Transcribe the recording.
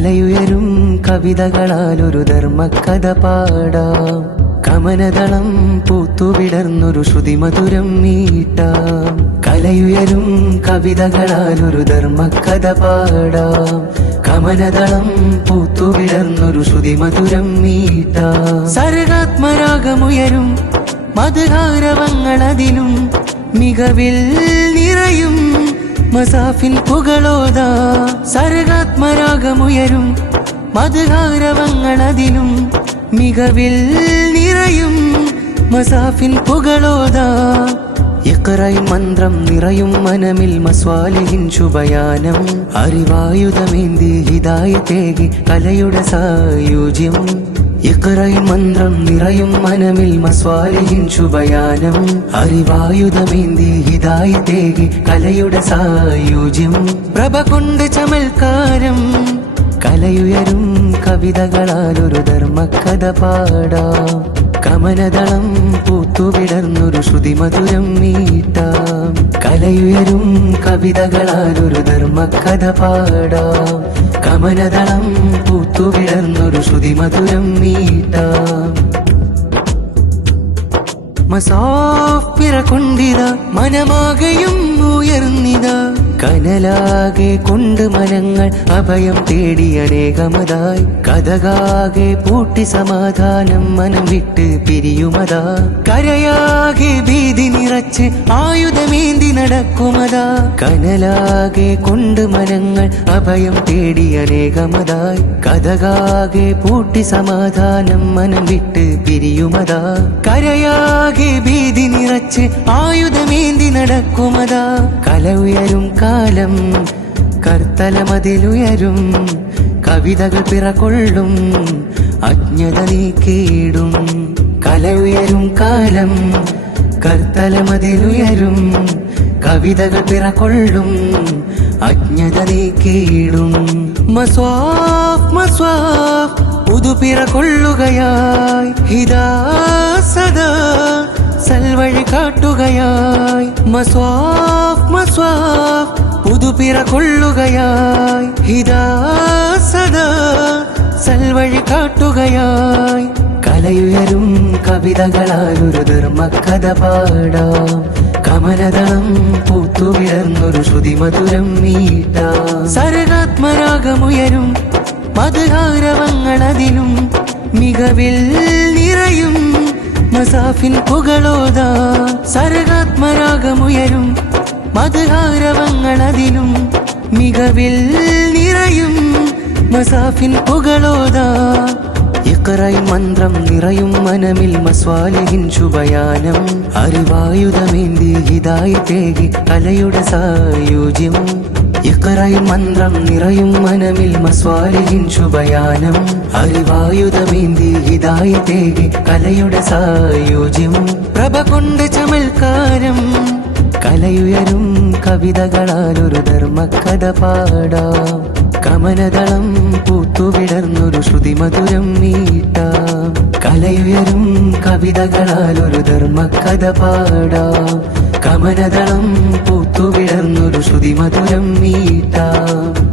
കലയുയരും കവിതകളാലൊരു ധർമ്മക്കഥ പാടാം. കമനദളം പൂത്തുവിടർന്നൊരു ശ്രുതിമധുരം മീട്ടാം. കലയുയരും കവിതകളാലൊരു ധർമ്മക്കഥ പാടാം. കമനദളം പൂത്തുവിടർന്നൊരു ശ്രുതിമധുരം മീട്ടാം. സർഗാത്മരാഗമുയരും മധുഹാരവങ്ങളതിലും മികവിൽ നിറയും മസാഫിൻ പുകളോതാ. സർഗാത്മരാഗമുയരും മധുഹാരവങ്ങളതിലും മികവിൽ നിറയും മസാഫിൻ പുകളോതാ. ഇഖ്റയിൻ മന്ത്രം നിറയും മനമിൽ മസ്വാലിഹിൻ ശുഭയാനം. അറിവായുധമേന്തി ഹിദായത്തേകി കലയുടെ സായുജ്യം. ഇഖ്റയിൻ മന്ത്രം നിറയും മനമിൽ മസ്വാലിഹിൻ ശുഭയാനം. അറിവായുധമേന്തി ഹിദായത്തേകി കലയുടെ സായുജ്യം. പ്രഭ കൊണ്ട് ചമൽക്കാരം കലയുയരും കവിതകളാലൊരു ധർമ്മക്കഥ പാടാം. കമനദളം പൂത്തുവിടർന്നൊരു ശ്രുതിമധുരം മീട്ടാം. കലയുയരും കവിതകളാലൊരു ധർമ്മക്കഥ പാടാം. കമനദളം പൂത്തുവിടർന്നൊരു ശ്രുതിമധുരം മീട്ടാം. മസാഫ് പിറകൊണ്ടിത മനമാകെയും ഉയർന്നിത. കനലാകെ കൊണ്ട് മനങ്ങൾ അഭയം തേടി അനേകമതായി. കഥകാകെ പൂട്ടി സമാധാനം മനം വിട്ട് പിരിയുമതാ. കരയാകെ ഭീതി നിറച്ച് ആയുധമേന്തി നടക്കുമതാ. കനലാകെ കൊണ്ട് മനങ്ങൾ അഭയം തേടി അനേകമതായി. കഥകാകെ പൂട്ടി സമാധാനം മനം വിട്ട് പിരിയുമതാ. കരയാകെ ഭീതി നിറച്ച് ആയുധമേന്തി നടക്കുമതാ. കല ഉയരും കാലം കർത്തലമതിലുയരും കവിതകൾ പിറകൊള്ളും അജ്ഞത നീക്കിയിടും. കല ഉയരും കാലം കർത്തലമതിലുയരും കവിതകൾ പിറകൊള്ളും അജ്ഞത നീക്കിയിടും. മസ്വാഫ് മസ്വാഫ് പുതുപിറകൊള്ളുകയായി ഹിദാ സദാ സൽവഴി കാട്ടുകയായി. മസ്വാഫ് മസ്വാഫ് പുതുപിറകൊള്ളുകയായി ഹിദാ സദാ സൽവഴി കാട്ടുകയായി. കലയുയരും കവിതകളാലൊരു ധർമ്മക്കഥ പാടാം. കമനദളം പൂത്തുവിടർന്നൊരു ശ്രുതിമധുരം മീട്ടാം. സർഗാത്മരാഗമുയരും മധുഹാരവങ്ങളതിലും മികവിൽ നിറയും മസാഫിൻ പുകളോതാ. സർഗാത്മരാഗമുയരും മധുഹാരവങ്ങളതിലും മികവിൽ നിറയും മസാഫിൻ പുകളോതാ. ഇഖ്റയിൻ മന്ത്രം നിറയും മനമിൽ മസ്വാലിഹിൻ ശുഭയാനം. അറിവായുധമേന്തി ഹിദായത്തേകി കലയുടെ സായുജ്യം. ഇഖ്റയിൻ മന്ത്രം നിറയും മനമിൽ മസ്വാലിഹിൻ ശുഭയാനം. അറിവായുധമേന്തി ഹിദായത്തേകി കലയുടെ സായുജ്യം. പ്രഭ കൊണ്ട് ചമൽക്കാരം കലയുയരും കവിതകളാലൊരു ധർമ്മക്കഥ പാടാം. കമനദളം പൂത്തുവിടർന്നൊരു ശ്രുതിമധുരം മീട്ടാം. കലയുയരും കവിതകളാലൊരു ധർമ്മക്കഥ പാടാം. കമനദളം പൂത്തുവിടർന്നൊരു ശ്രുതിമധുരം മീട്ടാം.